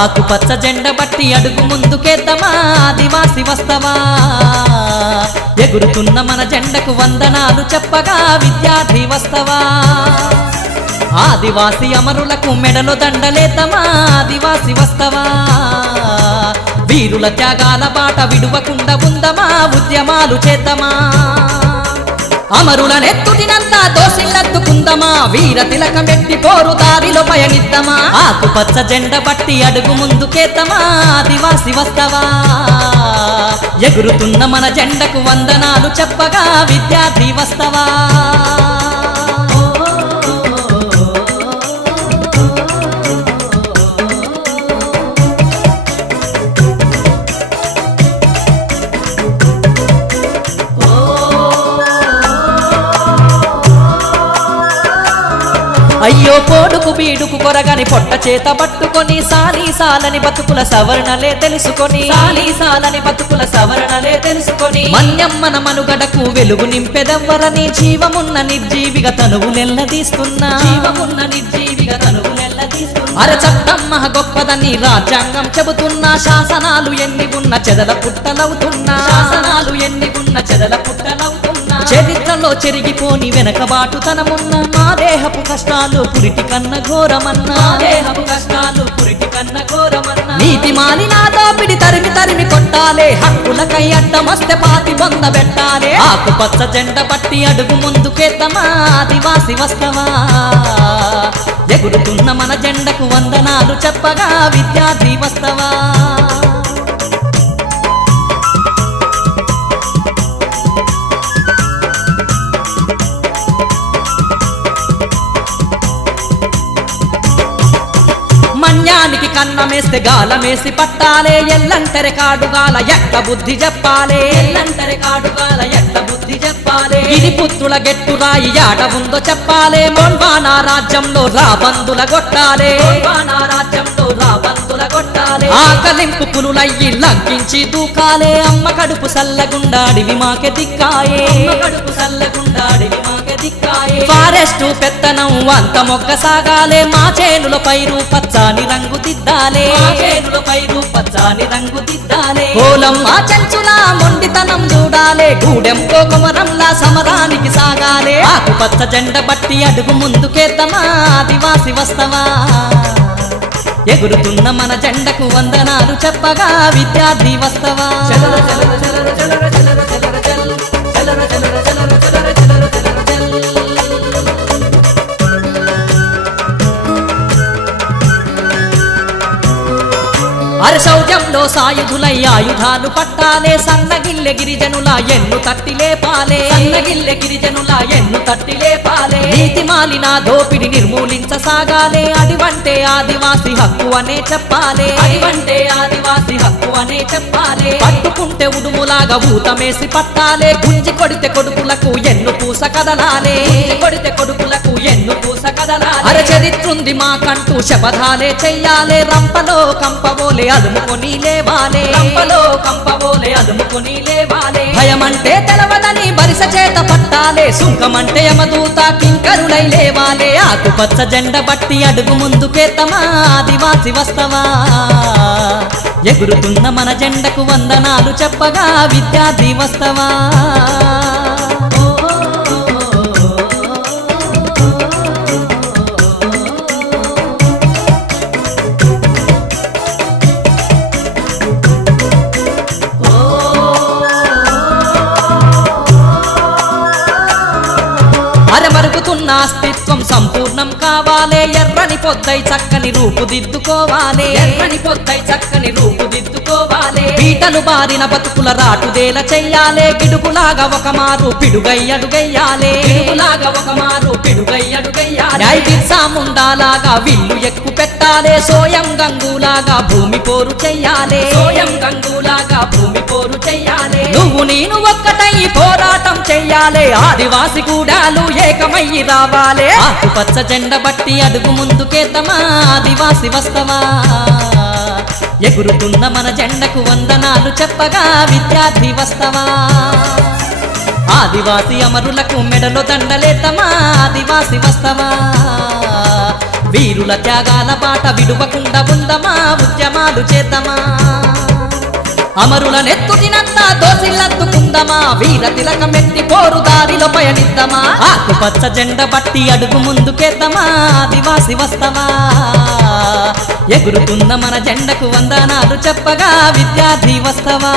ఆకుపచ్చ జెండ బట్టి అడుగు ముందుకేద్దామా? ఆదివాసి వస్తవా? ఎగురుతున్న మన జెండకు వందనాలు చెప్పగా విద్యార్థి వస్తవా? ఆదివాసి అమరులకు మెడలు దండలేతమా? ఆదివాసి వస్తవా? వీరుల త్యాగాల బాట విడువకుండా ఉందమా? ఉద్యమాలు చేతమా అమరుల నెత్తుటినంతా దోసిల్లద్దుకుందమా వీర తిలకమెట్టి పోరు దారిలో పయనిద్దామా? ఆకుపచ్చ జెండ పట్టి అడుగు ముందుకేతమా ఆదివాసి వస్తవా? ఎగురుతున్న మన జెండకు వందనాలు చెప్పగా విద్యార్థి వస్తవా? అయ్యో పోడుకు బీడుకు కొరగని పొట్ట చేత పట్టుకొని సాలి సాలని బతుకుల సవరణలే తెలుసుకొని. సాలి సాలని బతుకుల సవరణలే తెలుసుకొని. మన్యమ్మన మనుగడకు వెలుగు నింపెదవ్వరని జీవమున్న నిర్జీవిగా తనువు నెల్లదీస్తున్నా. జీవమున్న నిర్జీవిగా తనువు అర చట్టమ్మ గొప్పదని రాజ్యాంగం చెబుతున్నా. శాసనాలు ఎన్ని ఉన్న చెదల పుట్టలవుతున్నా. శాసనాలు ఎన్ని ఉన్న చెదల పుట్టలవుతున్నా. చరిత్రలో చెరిగిపోని వెనకబాటుతనమున్న మా దేహపు కష్టాలు పురిటి కన్న ఘోరమన్న. దేహపు కష్టాలు పురిటి కన్న ఘోరమన్న. నీతి మాని నా దోపిడి తరిమి తరిమి కొట్టాలే. హక్కులకై అడ్డమస్తే పాతి బొంద పెట్టాలే. ఆకుపచ్చ జెండ పట్టి అడుగు ముందుకేద్దామా ఆదివాసి వస్తవా ఎగురుతున్న మన జెండకు వందనాలు చెప్పగా విద్యార్థి వస్తవా కన్నమేస్తే గాలమేసి పట్టాలే ఎల్లంటరి కాడుగాల ఎట్ట బుద్ధి చెప్పాలే. ఎల్లంటరి కాడుగాల ఎట్ట బుద్ధి చెప్పాలే. ఇది పుత్తుల గెట్టు రాయి ఆట ఉందో చెప్పాలే. మొన్వానా రాజ్యంలో రాబందుల కొట్టాలే. మొన్వానా రాజ్యంలో రాబందుల కొట్టాలే. ఆకలింపు పులులయ్యి లంకించి దూకాలే. అమ్మ కడుపు సల్లగుండాడివి మాకే దిక్కాయే. అమ్మ కడుపు దిక్కాయే ఫారెస్ట్ పెత్తనం అంత మొగ్గ సాగాలే మా చేనుల పైరు పచ్చాని రంగు దిద్దాలే మా చేనుల పైరు పచ్చాని రంగు దిద్దాలే కోలం మా చెంచుల మొండితనం చూడాలే గూడెం కోకుమరంలా సమరానికి సాగాలే ఆకుపచ్చ జెండ బట్టి అడుగు ముందుకేద్దామా ఆదివాసి వస్తవా ఎగురుతున్న మన జెండకు వందనాలు చెప్పగా విద్యార్థి వస్తవా చలర చలర చలర చలర చలర చలర చల్. చలర అరశౌర్యంలో సాయుధులై ఆయుధాలు పట్టాలే. సన్నగిల్లె గిరిజనుల ఎన్ను తట్టి లేపాలే సన్నగిల్లె గిరిజనుల ఎన్ను తట్టి లేపాలే నీతి మాలిన దోపిడి నిర్మూలించసాగాలే. అడివంటే ఆదివాసి హక్కు అనే చెప్పాలే. అడివంటే ఆదివాసి హక్కు అనే చెప్పాలే. పట్టుకుంటే ఉడుములాగా ఊతమేసి పట్టాలే. గుంజి కొడితే కొడుకులకు ఎన్ను పూస కదలాలే. కొడితే కొడుకులకు ఎన్ను అర చరిత్రుంది మాకంటూ శపథాలే చెయ్యాలే. రంపలో కంపబోలే అదుముకొని లేవాలే. రంపలో కంపబోలే అదుముకొని లేవాలే. భయమంటే తెలవదని బరిస చేత పట్టాలే. సుంకమంటే యమదూత కింకరులై లేవాలే. ఆకుపచ్చ జెండ బట్టి అడుగు ముందుకేతమా? ఆదివాసి వస్తవా? ఎగురుతున్న మన జెండకు వందనాలు చెప్పగా విద్యార్థి వస్తవా? అస్తిత్వం సంపూర్ణం కావాలే. ఎర్రని పొద్దై చక్కని రూపుదిద్దుకోవాలే. ఎర్రని పొద్దై చక్కని రూపుదిద్దుకోవాలే. పీటలు బారిన బతుకుల రాటుదేల చెయ్యాలే. గిడుగులాగా ఒక మారు పిడుగై అడుగయ్యాలే. గిడుగులాగా ఒక మారు పిడుగై అడుగయ్యాలే. బిర్సా ముండాలాగా విల్లు ఎక్కు పెట్టాలే. సోయం గంగులాగా భూమి పోరు చెయ్యాలే. సోయం గంగులాగా భూమి పోరు చెయ్యాలే. నువ్వు నేను ఒక్క చెయ్యాలే ఆదివాసి గూడాలు ఏకమయ్యి రావాలే. పచ్చ జెండ బట్టి అడుగు ముందుకేతమా ఆదివాసి వస్తవా ఎగురుతున్న మన జెండకు వందనాలు చెప్పగా విద్యార్థి వస్తవా ఆదివాసి అమరులకు మెడలో దండలేతమా? ఆదివాసి వస్తవా వీరుల త్యాగాల బాట విడువకుండా ఉందమా? ఉద్యమాలు చేతమా? అమరుల నెత్తుటినంతా దోసిల్లద్దుకుందమా వీర తిలకమెత్తి పోరు దారిలో పయనిద్దామా? ఆకుపచ్చ జెండ బట్టి అడుగు ముందుకేద్దామా? దివాసి వస్తామా? ఎగురుతున్న మన జెండకు వందనాలు చెప్పగా విద్యార్థి వస్తావా?